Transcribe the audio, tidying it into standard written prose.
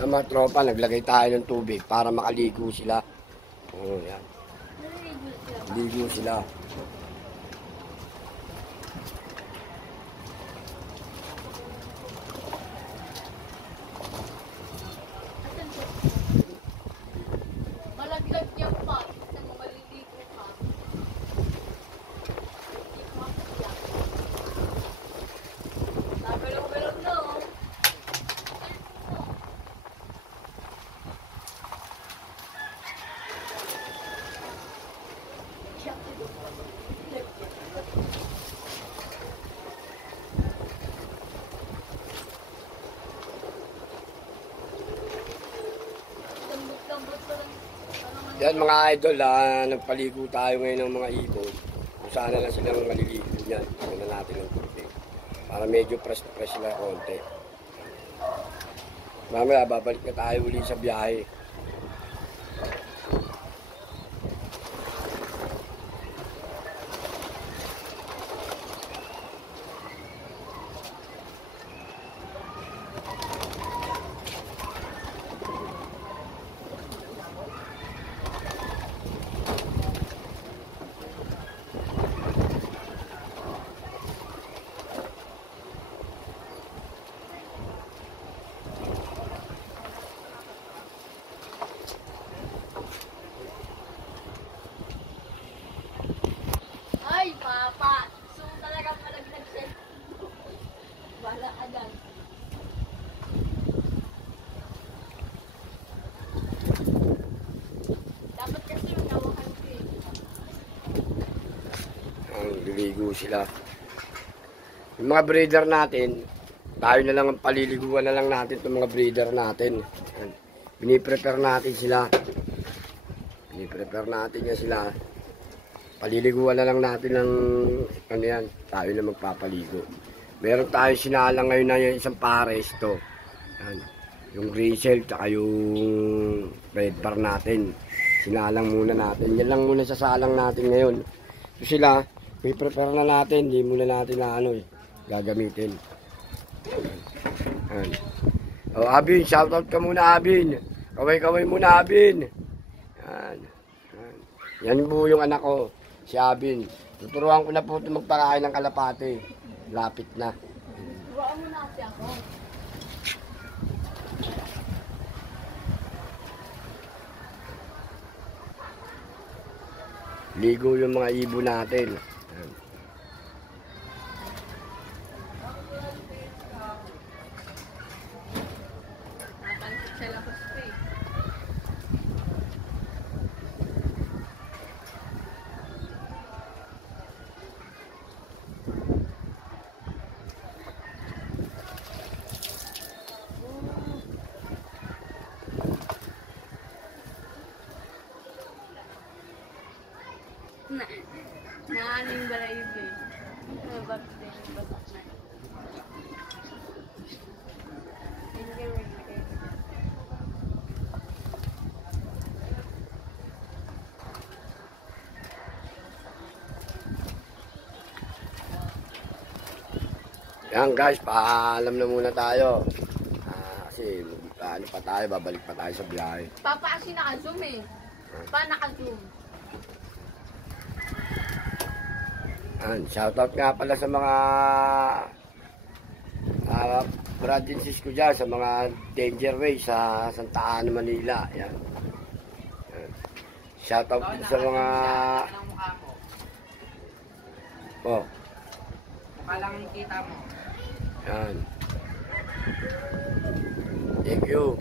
Ang mga tropa, naglagay tayo ng tubig para makaligo sila. Oo, yan. Ligo sila. Malaglag yan pa. Nang maliligo ka. Nabelong-belong na oh. Lambot-lambot pa lang. Yan mga idol, nagpaligo tayo ngayon ng mga ibon. Kung saan na lang silang maliligo yan. Ano na natin ng tubig. Para medyo fresh na fresh sila konti. Mamaya, babalik na tayo uli sa biyahe. Ay, papa. So talagang malaglag siya. Wala ka dyan. Dapat kasi magawakan ko eh. Liligo sila. Yung mga breeder natin, tayo na lang ang paliliguan na lang natin itong mga breeder natin. Yan. Biniprepare natin sila. Biniprepare natin yan sila. Paliliguan na lang natin ng ano yan, tayo na magpapaligo. Meron tayo sinalang ngayon na yung isang pares to. Yan. Yung grisel tsaka yung red bar natin. Sinalang muna natin. Yan lang muna sasalang natin ngayon. So sila, may prepare na natin. Hindi muna natin na ano gagamitin. Yan. Oh, Abin, shoutout ka muna, Abin. Kaway-kaway muna, Abin. Yan. Yan. Yan po yung anak ko. Si Abin. Tuturuan ko na po ito magpakain ng kalapate. Lapit na. Turuan mo na kasi ako. Ligo yung mga ibon natin. Yan. Napansin siya lang sa space. Naano yung balayibo eh. Bakit din yung batak na. Yan guys, paalam na muna tayo. Kasi ano pa tayo, babalik pa tayo sa biyahe. Papa kasi naka-zoom eh. Pa naka-zoom. Yan, shoutout nga pala sa mga brad and sis ko dyan, sa mga Danger Way sa Santa Ana, Manila. Yan. Yan. Shoutout po sa mga oh. Mukha lang kita mo. Yan. Thank you.